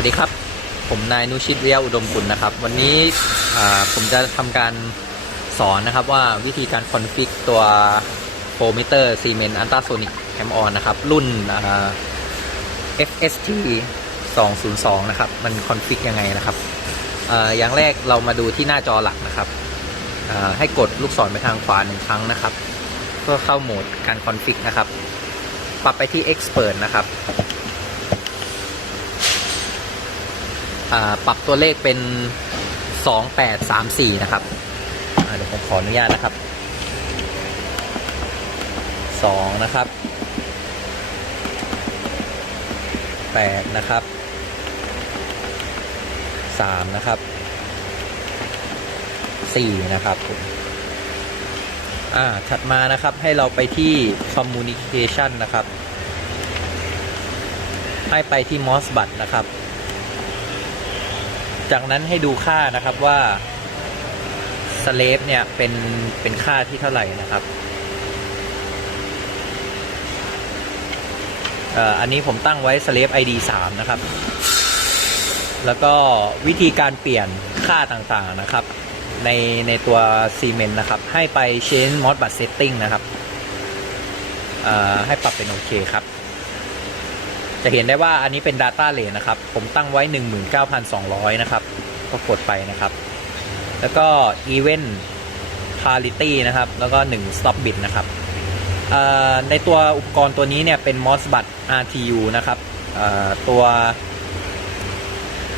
วัสดีครับ ผมนายนุชิตเรียอุดมกุลนะครับ วันนี้ผมจะทำการสอนนะครับว่าวิธีการคอนฟิกตัวโฟมิเตอร์ซีเมนต์อันตราโซนิกแฮมออนนะครับ รุ่น FST 202 นะครับ มันคอนฟิกยังไงนะครับออย่างแรกเรามาดูที่หน้าจอหลักนะครับ ให้กดลูกศรไปทางขวาหนึ่งครั้งนะครับ เพื่อเข้าโหมดการคอนฟิกนะครับ ปรับไปที่ Expert นะครับ อ่า ปรับตัวเลขเป็น 2834 นะครับเดี๋ยวผมขออนุญาตนะครับ 2 นะครับ 8 นะครับ 3 นะครับ 4 นะครับผมอ่าถัดมานะครับให้เราไปที่ communication นะครับ ให้ไปที่ MOSBUT นะครับ จากนั้นให้ดูค่านะครับว่าสเลฟเนี่ยเป็นเป็นค่าที่เท่าไหร่นะครับอันนี้ผมตั้งไว้ slave id 3 นะครับ แล้วก็วิธีการเปลี่ยนค่าต่างๆนะครับ ในในตัวซีเมนต์นะครับ ให้ไป change modbus setting นะครับ ให้ปรับเป็นโอเคครับ จะเห็นได้ว่าอันนี้เป็น Data Rate นะครับ ผมตั้งไว้ 19,200 นะครับ ก็กดไปนะครับ แล้วก็ Event Parity นะครับ แล้วก็ 1 Stop Bit นะครับในตัวอุปกรณ์ตัวนี้เนี่ยเป็น MOSBUT RTU นะครับตัว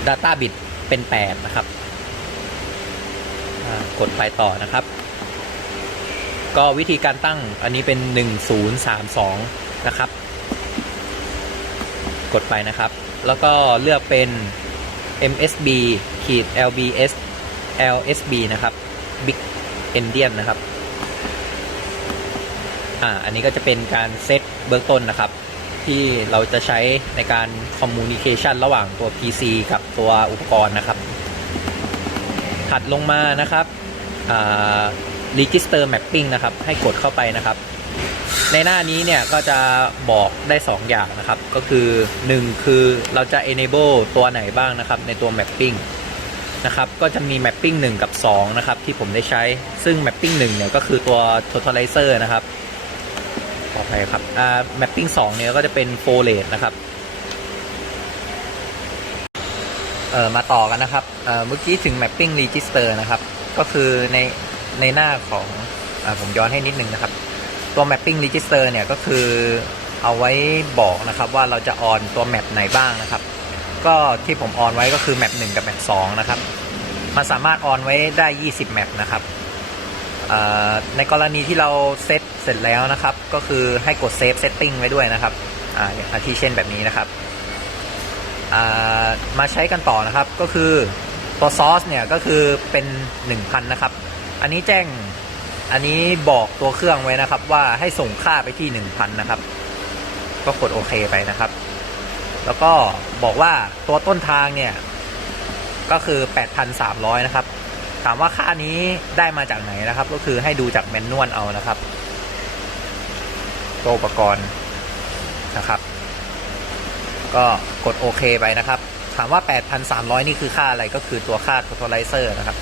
Data Bit เป็น 8 นะครับกดไปต่อนะครับ ก็วิธีการตั้งอันนี้เป็น 1032 นะครับ กดไปนะครับ แล้วก็เลือกเป็น MSB ขีด LBS LSB นะครับ Big Endian นะครับ อ่า อันนี้ก็จะเป็นการเซตเบื้องต้นนะครับ ที่เราจะใช้ในการ Communication ระหว่างตัว PC กับตัวอุปกรณ์นะครับ ถัดลงมานะครับอ่า Register Mapping นะครับ ให้กดเข้าไปนะครับ ในหน้านี้เนี่ยก็จะบอกได้ 2 อย่างนะครับ ก็คือ 1 คือเราจะ enable ตัวไหนบ้างนะครับ ในตัว mapping นะครับ ก็จะมี mapping 1 กับ 2 นะครับ ที่ผมได้ใช้ ซึ่ง mapping 1 เนี่ยก็คือตัว totalizer นะครับขออภัยครับอ่า mapping 2 เนี่ยก็จะเป็น full rate นะครับเอ่อมาต่อกันนะครับเอ่อเมื่อกี้ถึง mapping register นะครับ ก็คือในในหน้าของอาผมย้อนให้นิดนึงนะครับ ตัว mapping register เนี่ยก็คือเอาไว้บอกนะครับว่าเราจะออนตัวแมปไหนบ้างนะครับ ก็ที่ผมออนไว้ก็คือแมป1กับแมป2นะครับมันสามารถออนไว้ได้ 20 แมปนะครับในกรณีที่เราเซตเสร็จแล้วนะครับ ก็คือให้กด save setting ไว้ด้วยนะครับอ่าอาทิเช่นแบบนี้นะครับมาใช้กันต่อนะครับก็คือตัว source เนี่ยก็คือเป็น 1,000 นะครับ อันนี้แจ้ง อันนี้บอกตัวเครื่องไว้นะครับว่าให้ส่งค่าไปที่ 1,000 นะครับ ก็กดโอเคไปนะครับ แล้วก็บอกว่าตัวต้นทางเนี่ย ก็คือ 8,300 นะครับ ถามว่าค่านี้ได้มาจากไหนนะครับ ก็คือให้ดูจากแมนนวลเอานะครับ ตัวอุปกรณ์นะครับ ก็กดโอเคไปนะครับ ถามว่า 8,300 นี่คือค่าอะไรก็คือตัวค่า totalizer นะครับ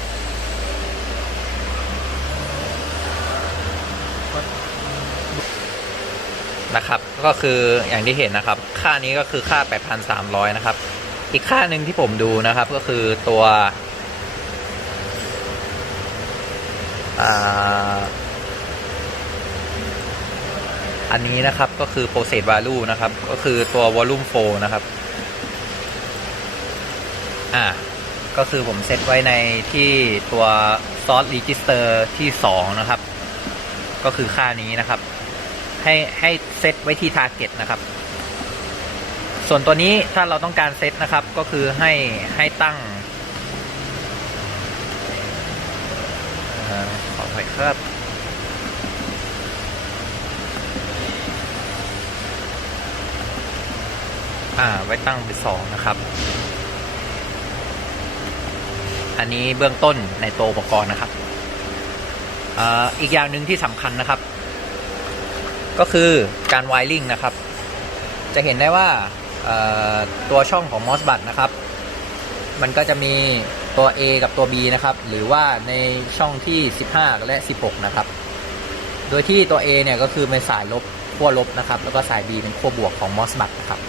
นะครับก็คืออย่างที่เห็นนะครับ ค่านี้ก็คือค่า 8,300 นะครับ อีกค่าหนึ่งที่ผมดูนะครับก็คือตัวอ่าอันนี้นะครับก็คือ process value นะครับ ก็คือตัว volume flow นะครับ อ่าก็คือผมเซตไว้ในที่ตัว source register ที่ 2 นะครับ ก็คือค่านี้นะครับ ให้ให้เซตไว้ที่ target นะครับ ส่วนตัวนี้ถ้าเราต้องการเซตนะครับ ก็คือให้ให้ตั้งเออขอไปครับอ่าไว้ตั้งเป็นสองนะครับ อันนี้เบื้องต้นในตัวอุปกรณ์นะครับออีกอย่างหนึ่งที่สำคัญนะครับ ก็คือการไวริงนะครับ จะเห็นได้ว่าตัวช่องของ MOSBUT นะครับ มันก็จะมีตัว A กับตัว B นะครับ หรือว่าในช่องที่ 15 และ 16 นะครับ โดยที่ตัว A เนี่ยก็คือเป็นสายลบขั้วลบนะครับ แล้วก็สาย B เป็นขั้วบวกของ MOSFET นะครับ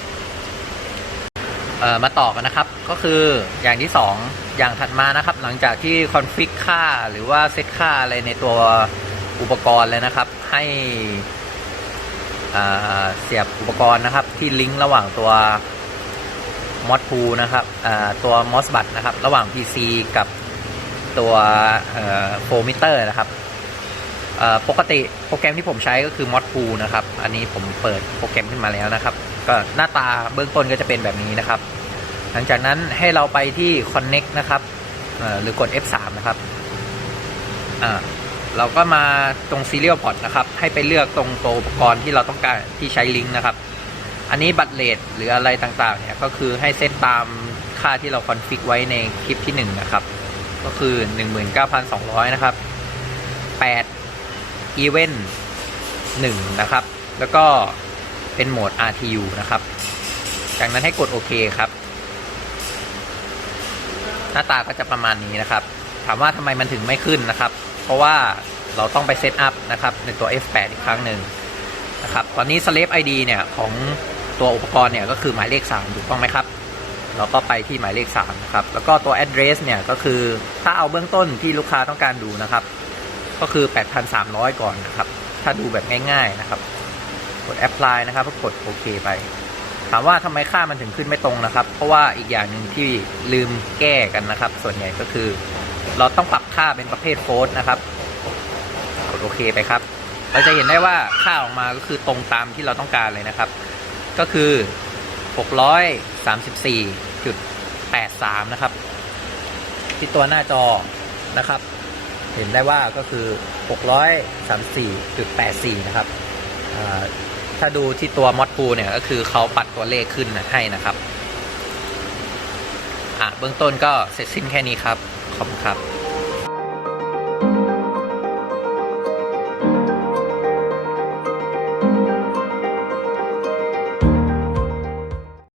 มาต่อกันนะครับ ก็คืออย่างที่ 2 อย่างถัดมานะครับ หลังจากที่คอนฟิกค่าหรือว่าเซตค่าอะไรในตัวอุปกรณ์เลยนะครับ ให้ เสียบอุปกรณ์นะครับ ที่ลิงก์ระหว่างตัวมอสพูนะครับตัวมอสบัตนะครับ ระหว่าง PC กับตัวโฟมิเตอร์นะครับปกติโปรแกรมที่ผมใช้ก็คือมอสพูนะครับ อันนี้ผมเปิดโปรแกรมขึ้นมาแล้วนะครับ ก็หน้าตาเบื้องต้นก็จะเป็นแบบนี้นะครับ หลังจากนั้นให้เราไปที่ Connect นะครับหรือกด F3 นะครับอ่า เราก็มาตรง Serial Port นะครับ ให้ไปเลือกตรงตัวอุปกรณ์ที่เราต้องการที่ใช้ลิงก์นะครับ อันนี้บัตรเลทหรืออะไรต่างๆ เนี่ยก็คือให้เซตตามค่าที่เราคอนฟิกไว้ในคลิปที่ 1 นะครับ ก็คือ 19,200 นะครับ 8 Event 1 นะครับ แล้วก็เป็นโหมด RTU นะครับ จากนั้นให้กดโอเคครับ หน้าตาก็จะประมาณนี้นะครับ ถามว่าทำไมมันถึงไม่ขึ้นนะครับ เพราะว่าเราต้องไปเซตอัพนะครับในตัว F8 อีกครั้งหนึ่งนะครับ ตอนนี้ slave ID เนี่ยของตัวอุปกรณ์เนี่ยก็คือหมายเลข 3 ถูกต้องไหมครับ เราก็ไปที่หมายเลข3นะครับ แล้วก็ตัว address เนี่ยก็คือถ้าเอาเบื้องต้นที่ลูกค้าต้องการดูนะครับ ก็คือ 8,300 ก่อนนะครับ ถ้าดูแบบง่าย ๆนะครับ กด apply นะครับก็กดโอเคไป ถามว่าทำไมค่ามันถึงขึ้นไม่ตรงนะครับ เพราะว่าอีกอย่างหนึ่งที่ลืมแก้กันนะครับ ส่วนใหญ่ก็คือ เราต้องปรับค่าเป็นประเภทโฟลต์นะครับกดโอเคไปครับ เราจะเห็นได้ว่าค่าออกมาก็คือตรงตามที่เราต้องการเลยนะครับ ก็คือ 634.83 นะครับ ที่ตัวหน้าจอนะครับ เห็นได้ว่าก็คือ 634.84 นะครับถ้าดูที่ตัวมอดปูเนี่ยก็คือเขาปัดตัวเลขขึ้นให้นะครับ อะเบื้องต้นก็เสร็จสิ้นแค่นี้ครับ ขอบคุณครับ